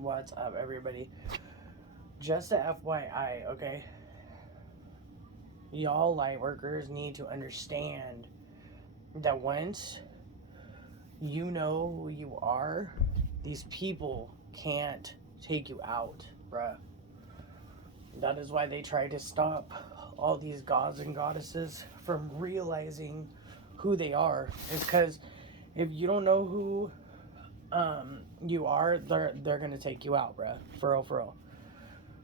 What's up, everybody? Just a FYI, okay? Y'all light workers need to understand that once you know who you are, these people can't take you out, bruh. That is why they try to stop all these gods and goddesses from realizing who they are. It's because if you don't know who you are, they're gonna take you out, bruh. For real, for real.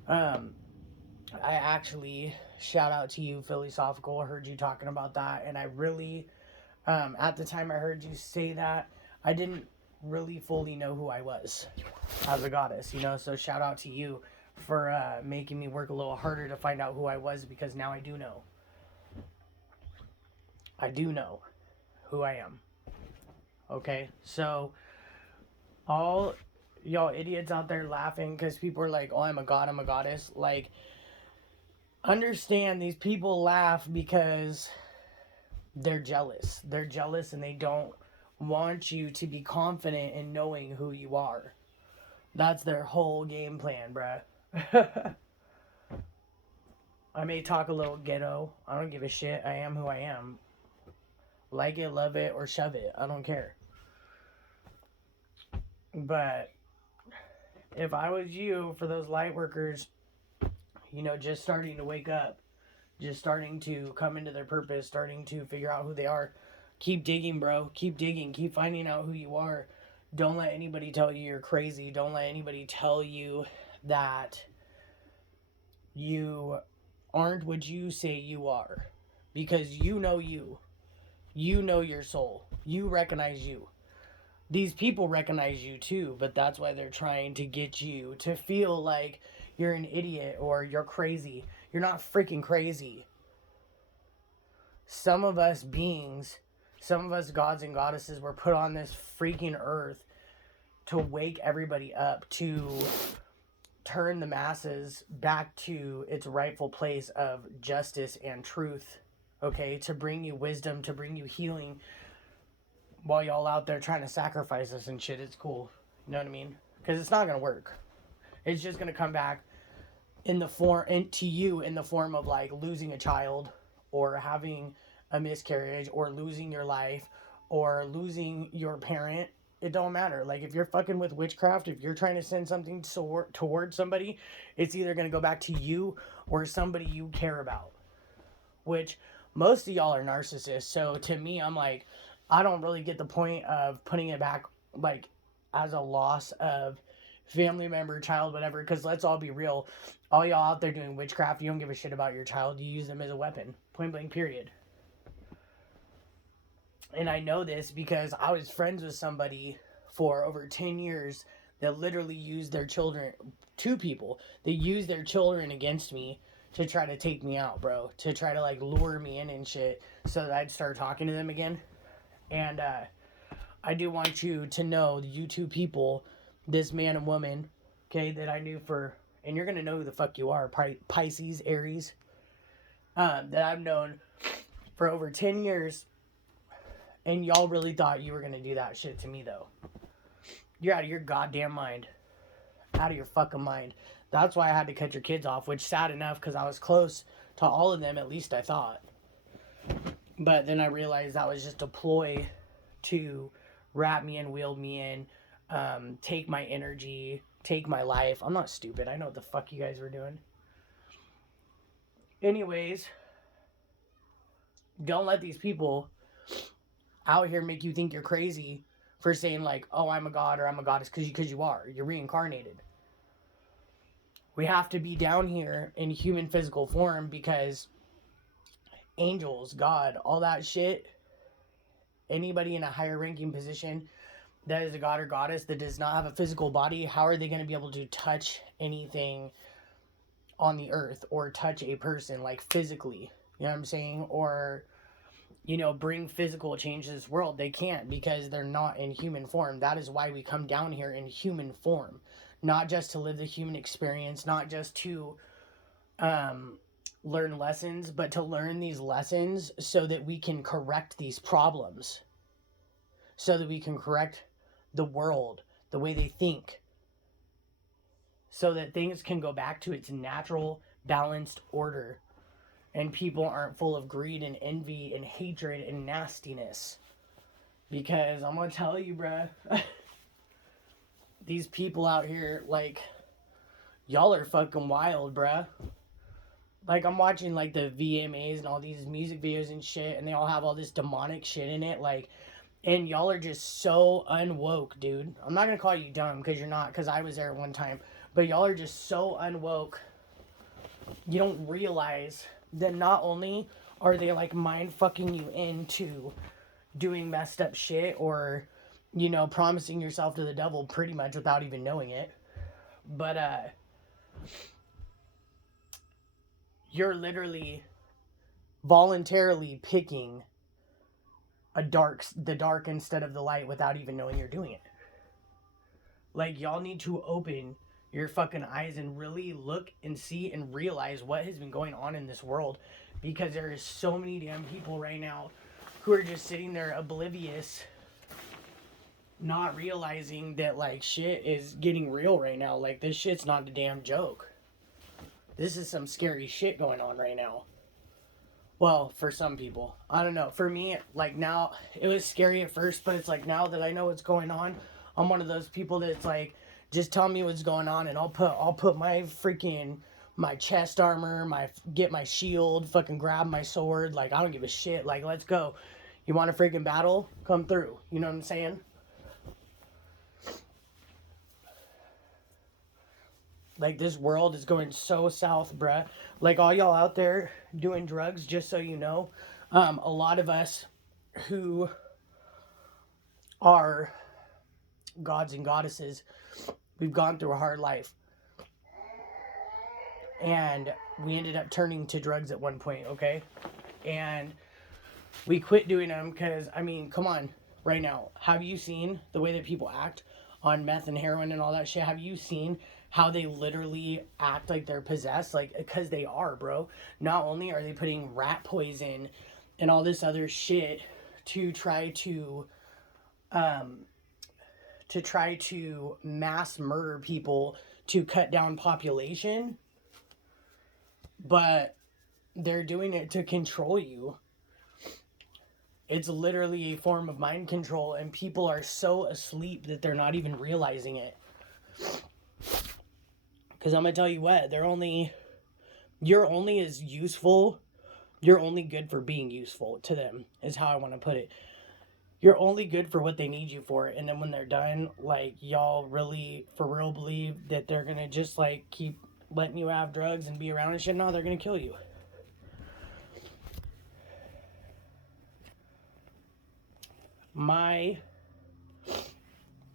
I actually shout out to you, Philosophical. I heard you talking about that, and I really, at the time I heard you say that, I didn't really fully know who I was as a goddess, you know. So shout out to you for making me work a little harder to find out who I was, because now I do know. I do know who I am. Okay, so all y'all idiots out there laughing because people are like, "Oh, I'm a god, I'm a goddess." Like, understand, these people laugh because they're jealous. They're jealous and they don't want you to be confident in knowing who you are. That's their whole game plan, bruh. I may talk a little ghetto. I don't give a shit. I am who I am. Like it, love it, or shove it. I don't care. But if I was you, for those light workers, you know, just starting to wake up, just starting to come into their purpose, starting to figure out who they are, keep digging, bro. Keep digging. Keep finding out who you are. Don't let anybody tell you you're crazy. Don't let anybody tell you that you aren't what you say you are. Because you know you. You know your soul. You recognize you. These people recognize you too, but that's why they're trying to get you to feel like you're an idiot or you're crazy. You're not freaking crazy. Some of us beings, some of us gods and goddesses were put on this freaking earth to wake everybody up, to turn the masses back to its rightful place of justice and truth, okay? To bring you wisdom, to bring you healing, while y'all out there trying to sacrifice us and shit. It's cool. You know what I mean? Because it's not going to work. It's just going to come back in the form, to you in the form of like losing a child, or having a miscarriage, or losing your life, or losing your parent. It don't matter. Like, if you're fucking with witchcraft, if you're trying to send something towards somebody, it's either going to go back to you or somebody you care about. Which most of y'all are narcissists. So to me, I'm like, I don't really get the point of putting it back, like, as a loss of family member, child, whatever. Because let's all be real. All y'all out there doing witchcraft, you don't give a shit about your child. You use them as a weapon. Point blank, period. And I know this because I was friends with somebody for over 10 years that literally used their children, two people, they used their children against me to try to take me out, bro. To try to, like, lure me in and shit so that I'd start talking to them again. And I do want you to know, you two people, this man and woman, okay, that I knew for, and you're going to know who the fuck you are, Pisces, Aries, that I've known for over 10 years. And y'all really thought you were going to do that shit to me, though. You're out of your goddamn mind. Out of your fucking mind. That's why I had to cut your kids off, which sad enough, because I was close to all of them, at least I thought. But then I realized that was just a ploy to wrap me in, wheel me in, take my energy, take my life. I'm not stupid. I know what the fuck you guys were doing. Anyways, don't let these people out here make you think you're crazy for saying, like, oh, I'm a god or I'm a goddess, because you are. You're reincarnated. We have to be down here in human physical form because angels, God, all that shit, anybody in a higher ranking position that is a god or goddess that does not have a physical body, how are they going to be able to touch anything on the earth or touch a person, like, physically? You know what I'm saying? Or, you know, bring physical change to this world. They can't, because they're not in human form. That is why we come down here in human form. Not just to live the human experience, not just to learn lessons, but to learn these lessons so that we can correct these problems. So that we can correct the world, the way they think. so that things can go back to its natural, balanced order. And people aren't full of greed and envy and hatred and nastiness. Because I'm going to tell you, bruh, these people out here, like, y'all are fucking wild, bruh. Like, I'm watching, like, the VMAs and all these music videos and shit, and they all have all this demonic shit in it, like, and y'all are just so unwoke, dude. I'm not gonna call you dumb, because you're not, because I was there one time, but y'all are just so unwoke. You don't realize that not only are they, like, mind fucking you into doing messed up shit, or, you know, promising yourself to the devil pretty much without even knowing it, but, you're literally voluntarily picking the dark instead of the light without even knowing you're doing it. Like, y'all need to open your fucking eyes and really look and see and realize what has been going on in this world, because there is so many damn people right now who are just sitting there oblivious, not realizing that, like, shit is getting real right now. Like, this shit's not a damn joke. This is some scary shit going on right now. Well, for some people. I don't know. For me, like, now, it was scary at first, but it's like, now that I know what's going on, I'm one of those people that's like, just tell me what's going on, and I'll put my freaking, my chest armor, get my shield, fucking grab my sword. Like, I don't give a shit. Like, let's go. You want a freaking battle? Come through. You know what I'm saying? Like, this world is going so south, bruh. Like, all y'all out there doing drugs, just so you know, a lot of us who are gods and goddesses, we've gone through a hard life. And we ended up turning to drugs at one point, okay? And we quit doing them because, I mean, come on, right now. Have you seen the way that people act on meth and heroin and all that shit? Have you seen how they literally act like they're possessed? Like, because they are, bro. Not only are they putting rat poison and all this other shit to try to mass murder people to cut down population, but they're doing it to control you. It's literally a form of mind control, and people are so asleep that they're not even realizing it. Because I'm going to tell you what, you're only as useful, you're only good for being useful to them, is how I want to put it. You're only good for what they need you for, and then when they're done, like, y'all really, for real, believe that they're going to just, like, keep letting you have drugs and be around and shit? No, they're going to kill you. My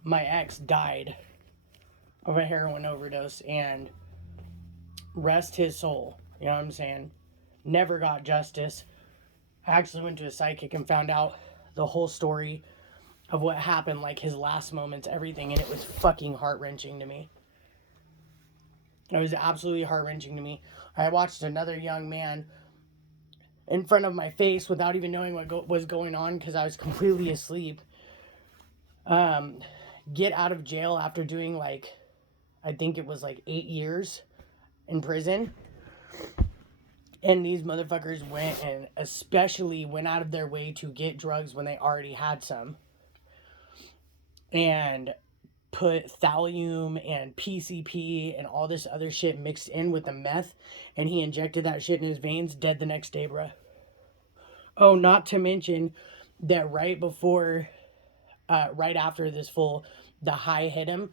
ex died of a heroin overdose, and rest his soul, you know what I'm saying? Never got justice. I actually went to a psychic and found out the whole story of what happened, like his last moments, everything, and it was fucking heart-wrenching to me. It was absolutely heart-wrenching to me. I watched another young man in front of my face without even knowing what was going on, because I was completely asleep, get out of jail after doing, like, I think it was like 8 years in prison. And these motherfuckers went and especially went out of their way to get drugs when they already had some, and put thallium and PCP and all this other shit mixed in with the meth, and he injected that shit in his veins, dead the next day, bruh. Oh, not to mention that right after this fool, the high hit him,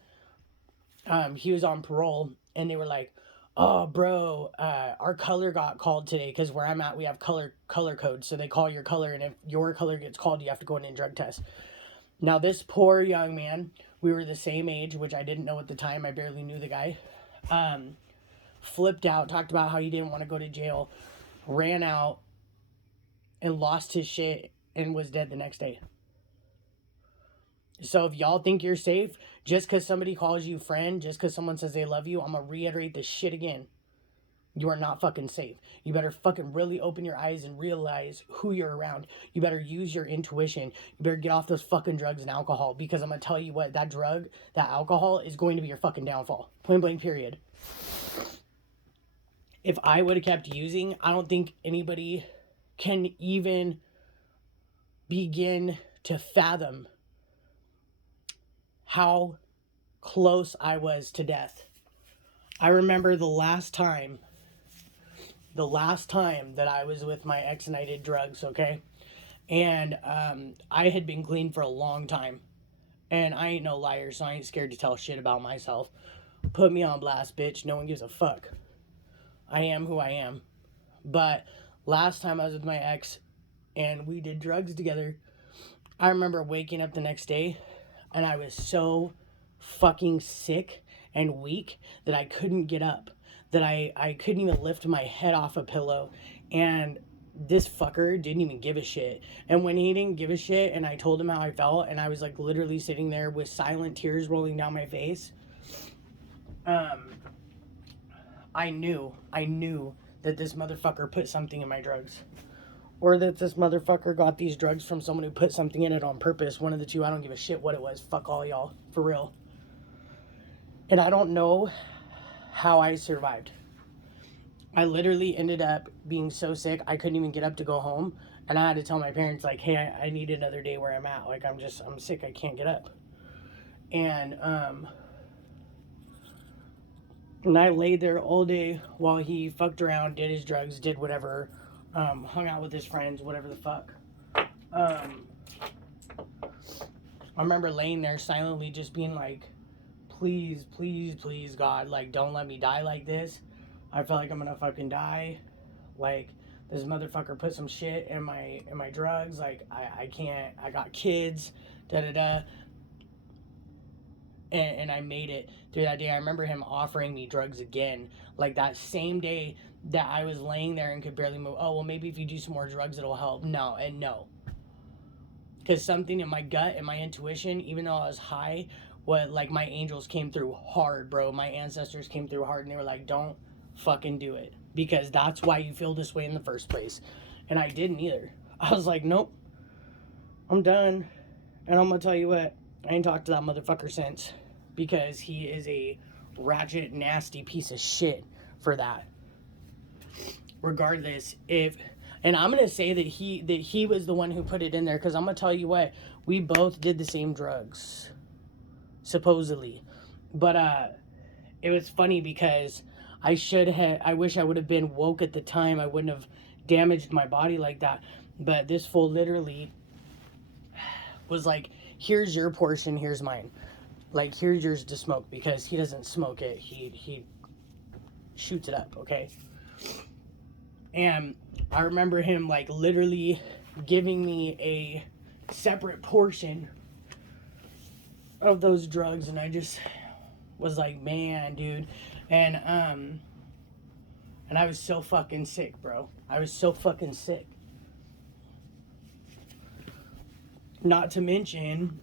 he was on parole, and they were like, oh, bro, our color got called today, because where I'm at, we have color codes, so they call your color, and if your color gets called, you have to go in and drug test. Now, this poor young man, we were the same age, which I didn't know at the time, I barely knew the guy, flipped out, talked about how he didn't want to go to jail, ran out, and lost his shit, and was dead the next day. So if y'all think you're safe, just because somebody calls you friend, just because someone says they love you, I'm going to reiterate this shit again. You are not fucking safe. You better fucking really open your eyes and realize who you're around. You better use your intuition. You better get off those fucking drugs and alcohol, because I'm gonna tell you what, that drug, that alcohol is going to be your fucking downfall. Point blank period. If I would have kept using, I don't think anybody can even begin to fathom how close I was to death. I remember the last time that I was with my ex and I did drugs, okay? And I had been clean for a long time. And I ain't no liar, so I ain't scared to tell shit about myself. Put me on blast, bitch. No one gives a fuck. I am who I am. But last time I was with my ex and we did drugs together, I remember waking up the next day and I was so fucking sick and weak that I couldn't get up, that I couldn't even lift my head off a pillow. And this fucker didn't even give a shit. And when he didn't give a shit and I told him how I felt, and I was like literally sitting there with silent tears rolling down my face, I knew that this motherfucker put something in my drugs. Or that this motherfucker got these drugs from someone who put something in it on purpose. One of the two. I don't give a shit what it was. Fuck all y'all. For real. And I don't know how I survived. I literally ended up being so sick I couldn't even get up to go home. And I had to tell my parents, like, hey, I need another day where I'm at. Like, I'm sick. I can't get up. And I laid there all day while he fucked around, did his drugs, did whatever. Hung out with his friends, whatever the fuck. I remember laying there silently just being like, please, please, please, God, like, don't let me die like this. I feel like I'm gonna fucking die. Like, this motherfucker put some shit in my drugs. Like, I can't, I got kids, da-da-da. And I made it through that day. I remember him offering me drugs again, like that same day that I was laying there and could barely move. Oh, well, maybe if you do some more drugs, it'll help. No, and no. Because something in my gut and my intuition, even though I was high, like my angels came through hard, bro. My ancestors came through hard, and they were like, don't fucking do it. Because that's why you feel this way in the first place. And I didn't either. I was like, nope, I'm done. And I'm going to tell you what, I ain't talked to that motherfucker since. Because he is a ratchet, nasty piece of shit for that. Regardless, and I'm gonna say that he was the one who put it in there, because I'm gonna tell you what, we both did the same drugs, supposedly. But it was funny because I wish I would have been woke at the time. I wouldn't have damaged my body like that. But this fool literally was like, here's your portion, here's mine. Like, here's yours to smoke, because he doesn't smoke it. He shoots it up, okay? And I remember him, like, literally giving me a separate portion of those drugs, and I just was like, man, dude. And I was so fucking sick, bro. I was so fucking sick. Not to mention,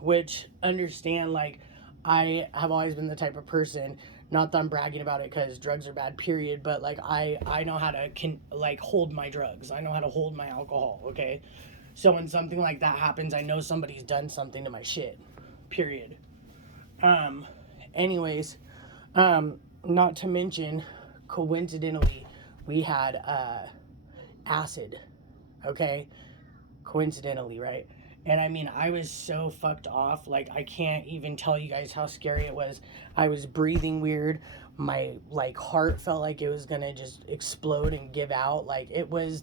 which, understand, like, I have always been the type of person, not that I'm bragging about it because drugs are bad, period, but, like, I know how to, hold my drugs. I know how to hold my alcohol, okay? So when something like that happens, I know somebody's done something to my shit, period. Anyways, not to mention, coincidentally, we had, acid, okay? Coincidentally, right? And I mean, I was so fucked off. Like, I can't even tell you guys how scary it was. I was breathing weird. My, like, heart felt like it was gonna just explode and give out. Like, it was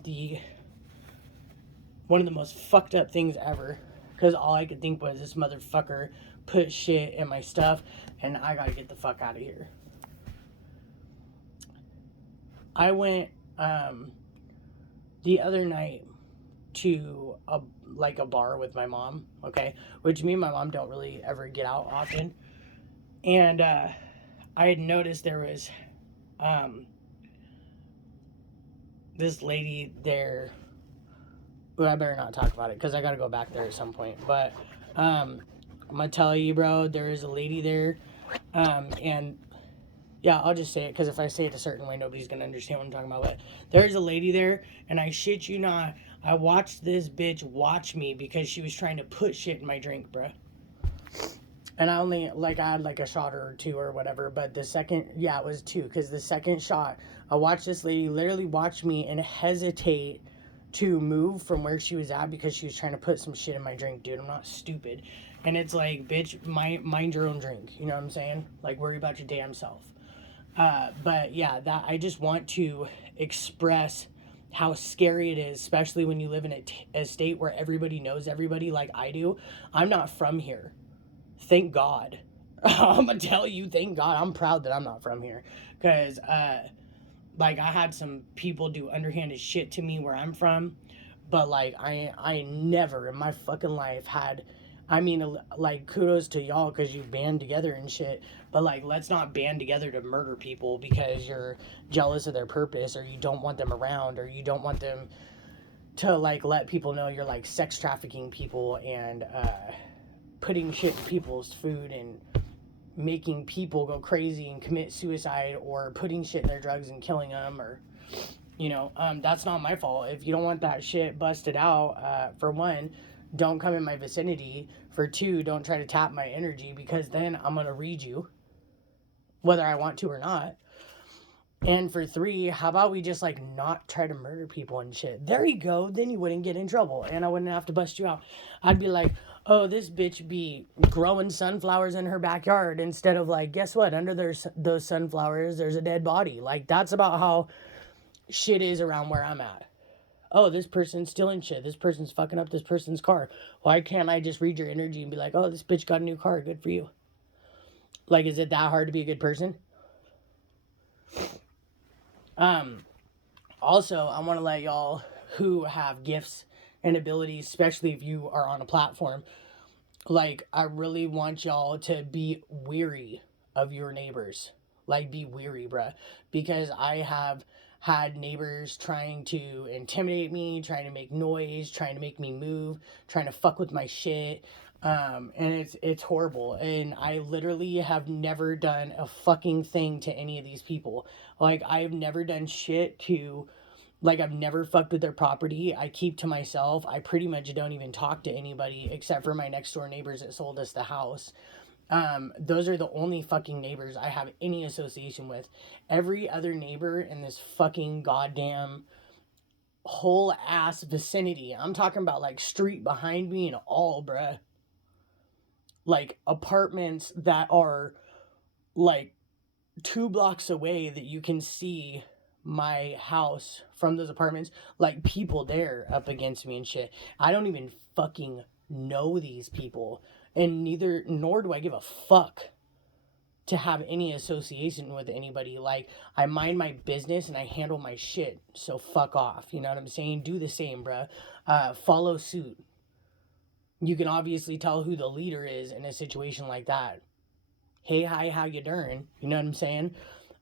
one of the most fucked up things ever. Because all I could think was, this motherfucker put shit in my stuff, and I gotta get the fuck out of here. I went, the other night to a bar with my mom, okay, which me and my mom don't really ever get out often. And I had noticed there was this lady there. Well, I better not talk about it because I gotta go back there at some point. But I'm gonna tell you, bro, there is a lady there, and Yeah, I'll just say it because if I say it a certain way, nobody's gonna understand what I'm talking about. But there's a lady there, and I shit you not, I watched this bitch watch me because she was trying to put shit in my drink, bruh. And I only, like, I had like a shot or two or whatever, but the second, yeah, it was two, because the second shot, I watched this lady literally watch me and hesitate to move from where she was at because she was trying to put some shit in my drink, dude. I'm not stupid. And it's like, bitch, mind your own drink. You know what I'm saying? Like, worry about your damn self. But yeah, that I just want to express how scary it is, especially when you live in a state where everybody knows everybody like I do. I'm not from here. Thank God. I'm gonna tell you, thank God. I'm proud that I'm not from here, because like, I had some people do underhanded shit to me where I'm from, but like, I never in my fucking life had. I mean, like, kudos to y'all because you band together and shit. But like, let's not band together to murder people because you're jealous of their purpose, or you don't want them around, or you don't want them to like let people know you're like sex trafficking people and putting shit in people's food and making people go crazy and commit suicide, or putting shit in their drugs and killing them, or that's not my fault. If you don't want that shit busted out, for one, don't come in my vicinity. For two, don't try to tap my energy, because then I'm gonna read you whether I want to or not. And for three, how about we just like not try to murder people and shit? There you go. Then you wouldn't get in trouble and I wouldn't have to bust you out. I'd be like, oh, this bitch be growing sunflowers in her backyard, instead of like, guess what? Under those sunflowers, there's a dead body. Like, that's about how shit is around where I'm at. Oh, this person's stealing shit. This person's fucking up this person's car. Why can't I just read your energy and be like, oh, this bitch got a new car. Good for you. Like, is it that hard to be a good person? Also, I want to let y'all who have gifts and abilities, especially if you are on a platform, like, I really want y'all to be weary of your neighbors. Like, be weary, bruh. Because I have had neighbors trying to intimidate me, trying to make noise, trying to make me move, trying to fuck with my shit. And it's horrible. And I literally have never done a fucking thing to any of these people. Like, I've never done shit to, like, I've never fucked with their property. I keep to myself. I pretty much don't even talk to anybody except for my next door neighbors that sold us the house. Those are the only fucking neighbors I have any association with. Every other neighbor in this fucking goddamn whole ass vicinity, I'm talking about like street behind me and all, bruh. Like, apartments that are like 2 blocks away that you can see my house from those apartments, like, people there up against me and shit. I don't even fucking know these people, and nor do I give a fuck to have any association with anybody. Like, I mind my business and I handle my shit, so fuck off. You know what I'm saying? Do the same, bruh. Follow suit. You can obviously tell who the leader is in a situation like that. Hey, hi, how you doing? You know what I'm saying?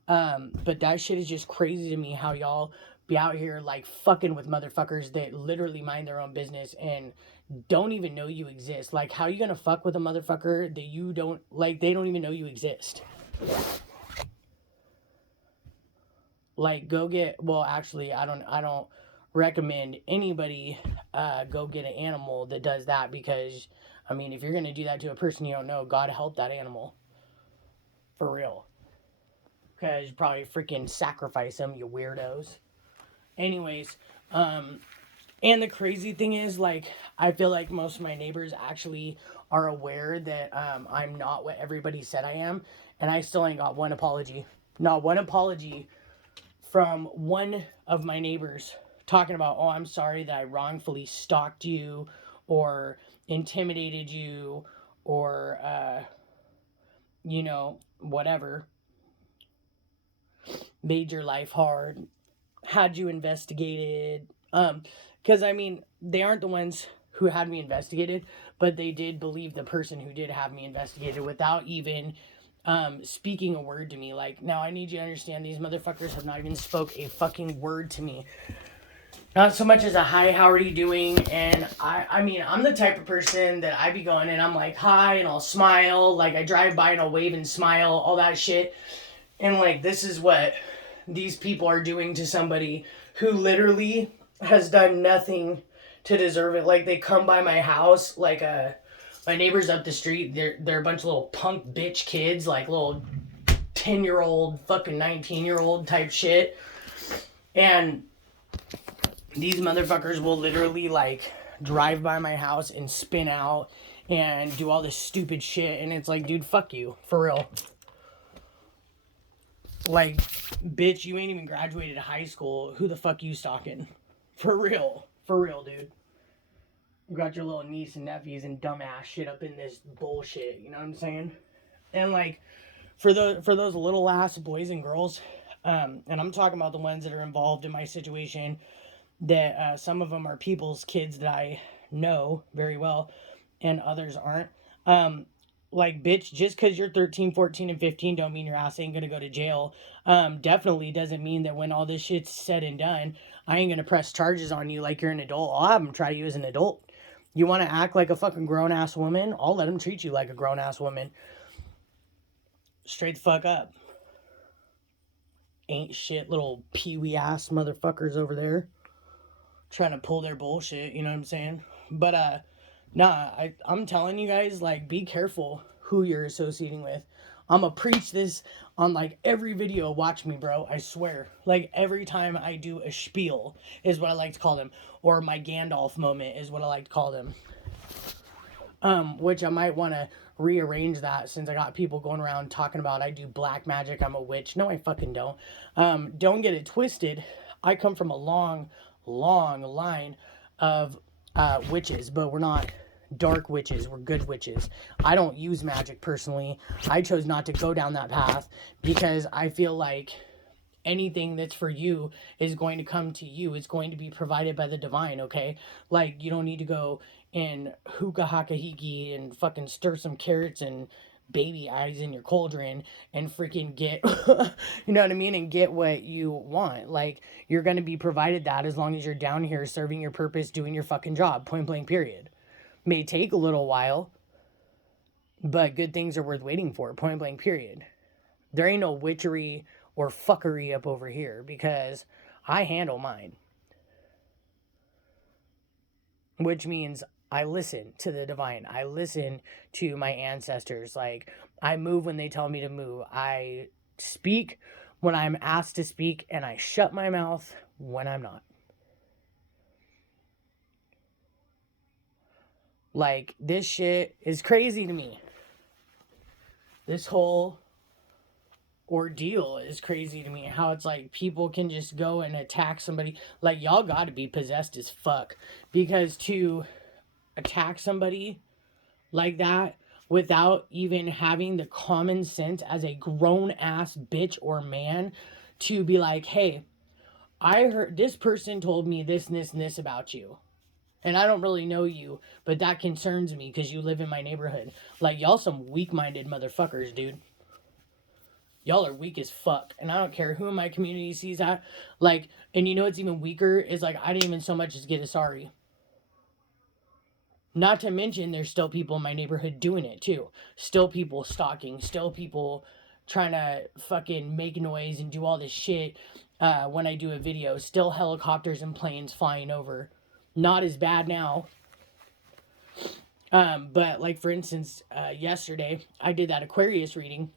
But that shit is just crazy to me, how y'all be out here like fucking with motherfuckers that literally mind their own business and don't even know you exist. Like, how you gonna fuck with a motherfucker that you don't, like, they don't even know you exist? Like, go get, well, actually, I don't recommend anybody go get an animal that does that, because, I mean, if you're gonna do that to a person you don't know, God help that animal. For real. Because you probably freaking sacrifice them, you weirdos. Anyways, and the crazy thing is, like, I feel like most of my neighbors actually are aware that I'm not what everybody said I am, and I still ain't got one apology. Not one apology from one of my neighbors talking about, oh, I'm sorry that I wrongfully stalked you or intimidated you or, whatever, made your life hard, had you investigated. Because, I mean, they aren't the ones who had me investigated, but they did believe the person who did have me investigated without even speaking a word to me. Like, now I need you to understand, these motherfuckers have not even spoke a fucking word to me. Not so much as a hi, how are you doing? And I mean, I'm the type of person that I be going and I'm like, hi, and I'll smile. Like, I drive by and I'll wave and smile, all that shit. And like, this is what these people are doing to somebody who literally has done nothing to deserve it. Like, they come by my house, like, my neighbors up the street, they're a bunch of little punk bitch kids, like little 10-year-old, fucking 19-year-old type shit. And these motherfuckers will literally, like, drive by my house and spin out and do all this stupid shit. And it's like, dude, fuck you. For real. Like, bitch, you ain't even graduated high school. Who the fuck you stalking? For real. For real, dude. You got your little niece and nephews and dumbass shit up in this bullshit. You know what I'm saying? And, like, for those little ass boys and girls, and I'm talking about the ones that are involved in my situation, that some of them are people's kids that I know very well, and others aren't. Like, bitch, just because you're 13, 14, and 15 don't mean your ass ain't gonna go to jail. Definitely doesn't mean that when all this shit's said and done, I ain't gonna press charges on you like you're an adult. I'll have them try you as an adult. You want to act like a fucking grown-ass woman? I'll let them treat you like a grown-ass woman. Straight the fuck up. Ain't shit little peewee ass motherfuckers over there trying to pull their bullshit, you know what I'm saying? But nah, I'm telling you guys, like, be careful who you're associating with. I'ma preach this on like every video. Watch me, bro. I swear. Like, every time I do a spiel is what I like to call them, or my Gandalf moment is what I like to call them. Which I might want to rearrange that, since I got people going around talking about I do black magic, I'm a witch. No, I fucking don't. Don't get it twisted. I come from a long, long line of witches, but we're not dark witches. We're good witches. I don't use magic personally. I chose not to go down that path because I feel like anything that's for you is going to come to you. It's going to be provided by the divine, okay? Like, you don't need to go and hookah haka hiki and fucking stir some carrots and baby eyes in your cauldron and freaking get you know what I mean, and get what you want. Like, you're going to be provided that as long as you're down here serving your purpose, doing your fucking job, point blank period. May take a little while, but good things are worth waiting for, point blank period. There ain't no witchery or fuckery up over here because I handle mine. Which means I listen to the divine. I listen to my ancestors. Like, I move when they tell me to move. I speak when I'm asked to speak, and I shut my mouth when I'm not. Like, this shit is crazy to me. This whole ordeal is crazy to me. How it's like people can just go and attack somebody. Like, y'all gotta be possessed as fuck, because to attack somebody like that without even having the common sense as a grown ass bitch or man to be like, hey, I heard this person told me this and this and this about you, and I don't really know you, but that concerns me because you live in my neighborhood. Like, y'all some weak-minded motherfuckers, dude. Y'all are weak as fuck, and I don't care who in my community sees that. Like, and you know what's even weaker is, like, I didn't even so much as get a sorry. Not to mention, there's still people in my neighborhood doing it too. Still people stalking. Still people trying to fucking make noise and do all this shit when I do a video. Still helicopters and planes flying over. Not as bad now. But, like, for instance, yesterday I did that Aquarius reading,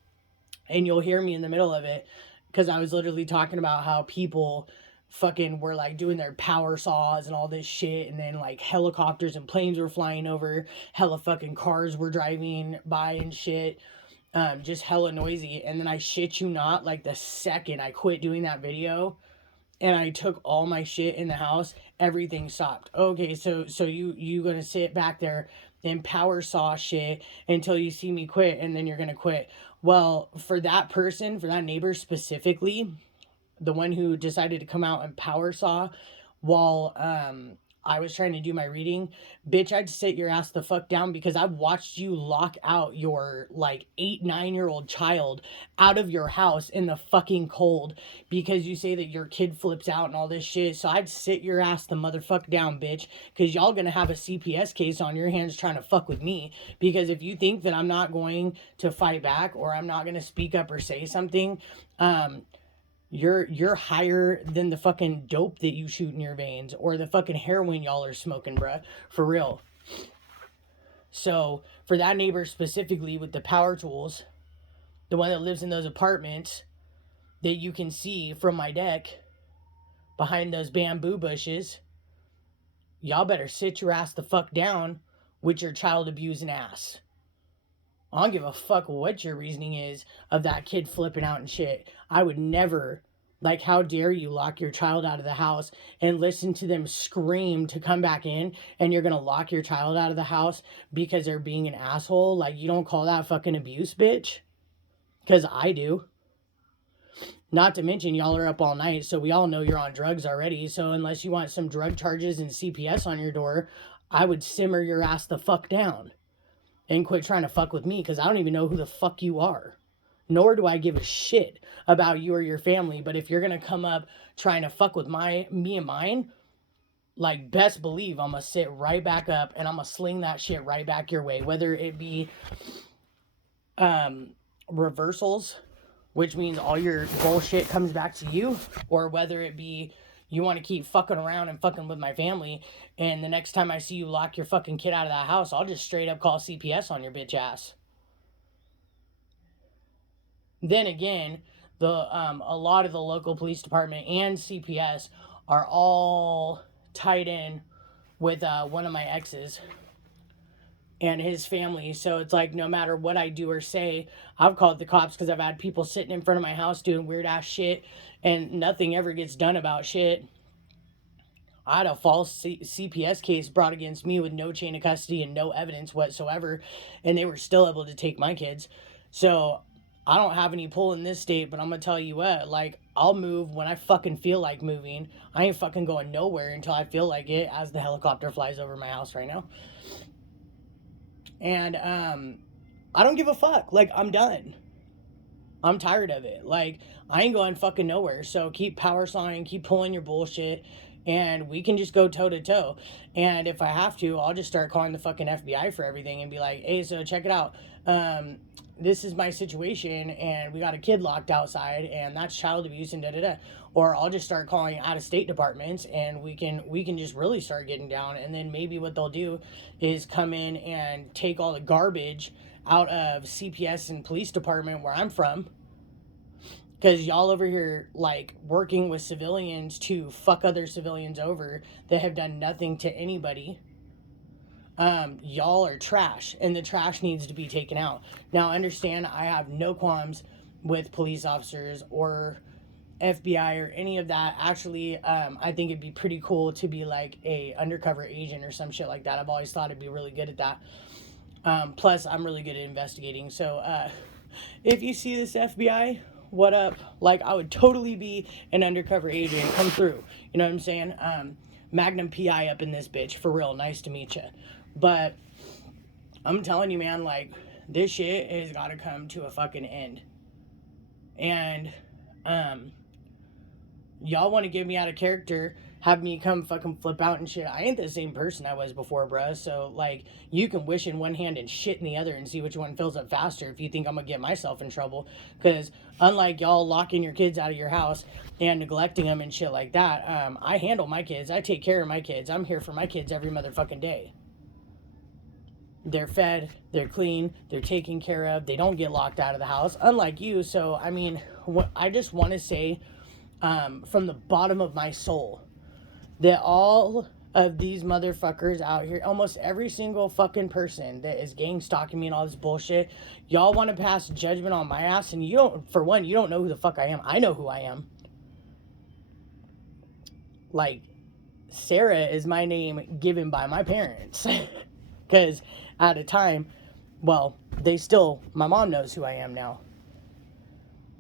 and you'll hear me in the middle of it because I was literally talking about how people fucking were like doing their power saws and all this shit, and then like helicopters and planes were flying over, hella fucking cars were driving by and shit, just hella noisy. And then I shit you not, like the second I quit doing that video and I took all my shit in the house, everything stopped. Okay, so you gonna sit back there and power saw shit until you see me quit, and then you're gonna quit. Well, for that person, for that neighbor specifically, the one who decided to come out and power saw while I was trying to do my reading, bitch, I'd sit your ass the fuck down because I've watched you lock out your like 8, 9 year old child out of your house in the fucking cold because you say that your kid flips out and all this shit. So I'd sit your ass the motherfuck down, bitch, because y'all gonna have a CPS case on your hands trying to fuck with me. Because if you think that I'm not going to fight back or I'm not gonna speak up or say something, you're higher than the fucking dope that you shoot in your veins or the fucking heroin y'all are smoking, bruh. For real. So, for that neighbor specifically with the power tools, the one that lives in those apartments that you can see from my deck behind those bamboo bushes, y'all better sit your ass the fuck down with your child abusing ass. I don't give a fuck what your reasoning is of that kid flipping out and shit. I would never, like, how dare you lock your child out of the house and listen to them scream to come back in, and you're gonna lock your child out of the house because they're being an asshole? Like, you don't call that fucking abuse, bitch? Because I do. Not to mention, y'all are up all night, so we all know you're on drugs already. So unless you want some drug charges and CPS on your door, I would simmer your ass the fuck down and quit trying to fuck with me, because I don't even know who the fuck you are. Nor do I give a shit about you or your family. But if you're gonna come up trying to fuck with me and mine, like, best believe I'm gonna sit right back up and I'm gonna sling that shit right back your way. Whether it be reversals, which means all your bullshit comes back to you, or whether it be you want to keep fucking around and fucking with my family, and the next time I see you lock your fucking kid out of that house, I'll just straight up call CPS on your bitch ass. Then again, a lot of the local police department and CPS are all tied in with one of my exes and his family. So it's like, no matter what I do or say, I've called the cops because I've had people sitting in front of my house doing weird ass shit and nothing ever gets done about shit. I had a false CPS case brought against me with no chain of custody and no evidence whatsoever, and they were still able to take my kids. So I don't have any pull in this state, but I'm gonna tell you what, like, I'll move when I fucking feel like moving. I ain't fucking going nowhere until I feel like it, as the helicopter flies over my house right now. And I don't give a fuck. Like, I'm done. I'm tired of it. Like, I ain't going fucking nowhere. So keep power sawing, keep pulling your bullshit, and we can just go toe to toe. And if I have to, I'll just start calling the fucking FBI for everything and be like, hey, so check it out. This is my situation, and we got a kid locked outside, and that's child abuse and da-da-da. Or I'll just start calling out-of-state departments, and we can just really start getting down. And then maybe what they'll do is come in and take all the garbage out of CPS and police department where I'm from. Because y'all over here, like, working with civilians to fuck other civilians over that have done nothing to anybody. Y'all are trash, and the trash needs to be taken out. Now, understand, I have no qualms with police officers or FBI or any of that. Actually, I think it'd be pretty cool to be like a undercover agent or some shit like that. I've always thought I'd be really good at that. Plus, I'm really good at investigating. So, if you see this FBI, what up? Like, I would totally be an undercover agent. Come through. You know what I'm saying? Magnum PI up in this bitch. For real. Nice to meet you. But I'm telling you, man, like, this shit has got to come to a fucking end. And y'all want to give me out of character, have me come fucking flip out and shit. I ain't the same person I was before, bruh. So, like, you can wish in one hand and shit in the other and see which one fills up faster if you think I'm gonna get myself in trouble. Because unlike y'all locking your kids out of your house and neglecting them and shit like that, I handle my kids. I take care of my kids. I'm here for my kids every motherfucking day. They're fed, they're clean, they're taken care of, they don't get locked out of the house, unlike you. So, I mean, I just want to say, from the bottom of my soul, that all of these motherfuckers out here, almost every single fucking person that is gang stalking me and all this bullshit, y'all want to pass judgment on my ass, and you don't, for one, you don't know who the fuck I am. I know who I am. Like, Sarah is my name given by my parents. Because at a time, well, my mom knows who I am now.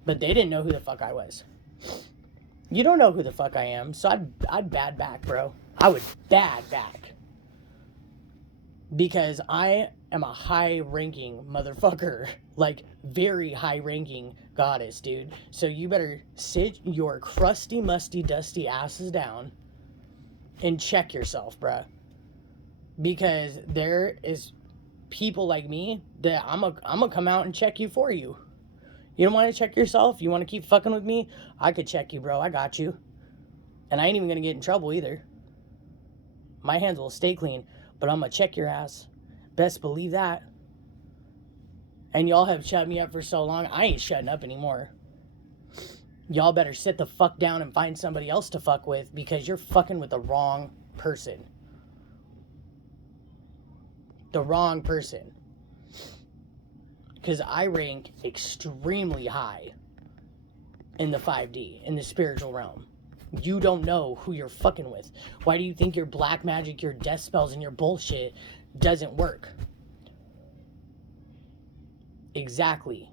But they didn't know who the fuck I was. You don't know who the fuck I am, so I'd bad back, bro. I would bad back. Because I am a high-ranking motherfucker. Like, very high-ranking goddess, dude. So you better sit your crusty, musty, dusty asses down and check yourself, bruh. Because there is people like me that I'm gonna come out and check you for you. You don't want to check yourself? You want to keep fucking with me? I could check you, bro. I got you. And I ain't even gonna get in trouble either. My hands will stay clean. But I'm going to check your ass. Best believe that. And y'all have shut me up for so long, I ain't shutting up anymore. Y'all better sit the fuck down and find somebody else to fuck with, because you're fucking with the wrong person. The wrong person. Because I rank extremely high in the 5D, in the spiritual realm. You don't know who you're fucking with. Why do you think your black magic, your death spells, and your bullshit doesn't work? Exactly.